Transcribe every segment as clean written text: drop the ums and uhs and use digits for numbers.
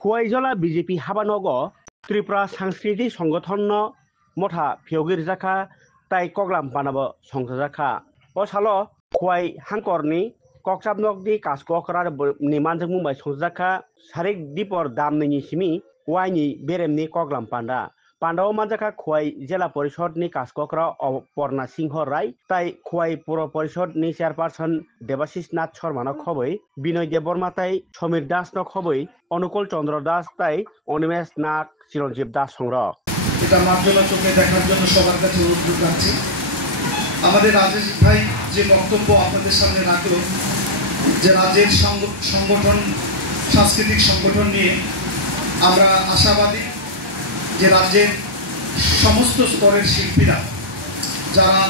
খোয়াইজলা BJP হাবানগ Tripura সাংস্কৃতিক সংগঠন মথা ফিয়গির জাখা তাই কগলাম বানাবো সংসাজাখা ও সালো খোয়াই হাঙ্করনি ককসাবনগদি কাসকরা নিমানজों मुंबाइ संजाखा सारिक दीपर दामनि सिमी वाइनि बेरेमनि कगलाम पान्डा पान्डाव मानजाखा खवाई जिला परिषदनि काসকरा अपर्णा सिंह राय ताई खवाई पुर परिषदनि चेयरपार्सन देबाशिष नाथ शर्मा खबै बिनय देबबर्मा ताई समीर दास खबै अनुकूल चंद्र दास ताई अनिमेष नाग चिरंजीव दास संग्रह এটা মাধ্যমে চোখে দেখার জন্য সবার কাছে অনুরোধ রাখছি। আমাদের রাজেশ ভাই যে বক্তব্য আপনাদের সামনে রাখলো যে রাজ্যের সংগঠন সাংস্কৃতিক সংগঠন নিয়ে আমরা আশাবাদী যে রাজ্যের সমস্ত স্তরের শিল্পীরা যারা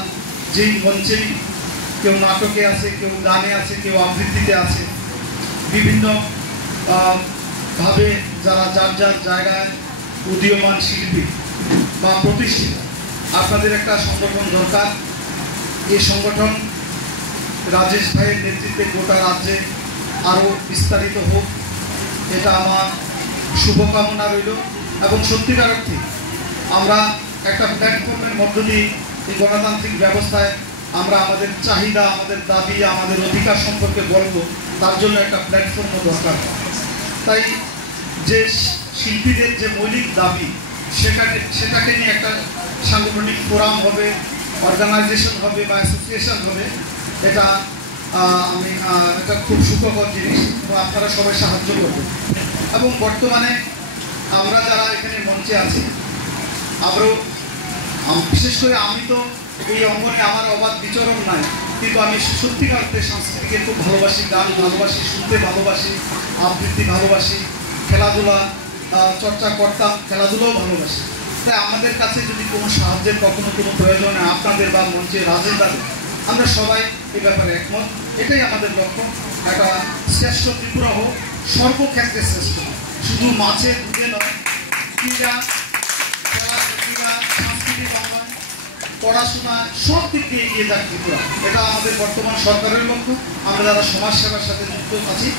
যেই মঞ্চেই কেউ নাটকে আছে, কেউ গানে আছে, কেউ আবৃত্তিতে আছে, বিভিন্ন ভাবে যারা যার যার জায়গায় উদীয়মান শিল্পী বা প্রতিষ্ঠিত, আপনাদের একটা সংগঠন দরকার। এই সংগঠন রাজেশ ভাইয়ের নেতৃত্বে গোটা রাজ্যে আরও বিস্তারিত হোক, এটা আমার শুভকামনা রইল। এবং সত্যিকার অর্থে আমরা একটা প্ল্যাটফর্মের মধ্য দিয়ে এই গণতান্ত্রিক ব্যবস্থায় আমরা আমাদের চাহিদা, আমাদের দাবি, আমাদের অধিকার সম্পর্কে বলবো, তার জন্য একটা প্ল্যাটফর্মও দরকার। তাই যে শিল্পীদের যে মৌলিক দাবি সেটাকে নিয়ে একটা সাংগঠনিক ফোরাম হবে, অর্গানাইজেশন হবে বা অ্যাসোসিয়েশন হবে, এটা এটা খুব সুখকর জিনিস এবং আপনারা সবাই সাহায্য করবেন। এবং বর্তমানে আমরা যারা এখানে মঞ্চে আছি, বিশেষ করে আমি তো এই অঙ্গনে আমার অবাধ বিচরণ নাই, কিন্তু আমি সত্যিকার অর্থে সংস্কৃতিকে খুব ভালোবাসি, গান ভালোবাসি, শুনতে ভালোবাসি, আবৃত্তি ভালোবাসি, খেলাধুলা চর্চা করতাম, খেলাধুলাও ভালোবাসি। তাই আমাদের কাছে যদি কোনো সাহায্যের কখনো কোনো প্রয়োজন হয় আপনাদের বা মঞ্চে রাজেশ দাদা, আমরা সবাই এই ব্যাপারে একমত। এটাই আমাদের লক্ষ্য, একটা শ্রেষ্ঠ ত্রিপুরা হোক, সর্বক্ষেত্রে শ্রেষ্ঠ, শুধু মাছে দুধে নয়, ক্রীড়া, খেলাধুলা, সাংস্কৃতিক অঙ্গন, পড়াশোনা সব দিক দিয়ে এগিয়ে যাক ত্রিপুরা। এটা আমাদের বর্তমান সরকারের লক্ষ্য। আমরা যারা সমাজসেবার সাথে যুক্ত আছি